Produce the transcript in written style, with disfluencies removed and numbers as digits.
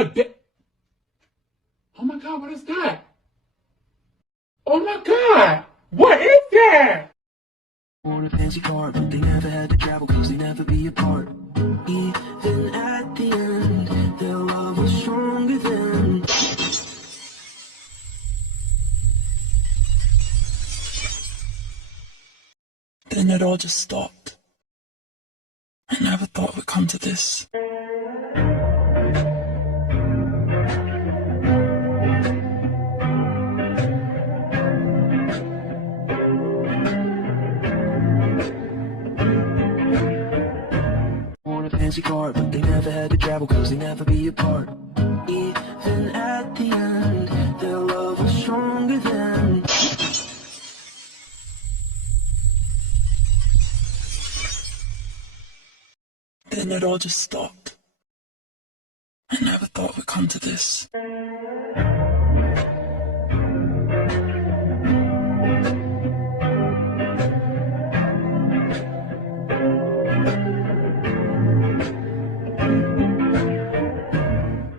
Oh my God, what is that? Oh my God, what is that? On a fancy car, but they never had to travel cause they never be apart. Even at the end, their love was stronger than. Then it all just stopped. I never thought it would come to this. On a fancy car, but they never had to travel cause they never be apart. Even at the end, their love was stronger than. Then it all just stopped. I never thought it would come to this.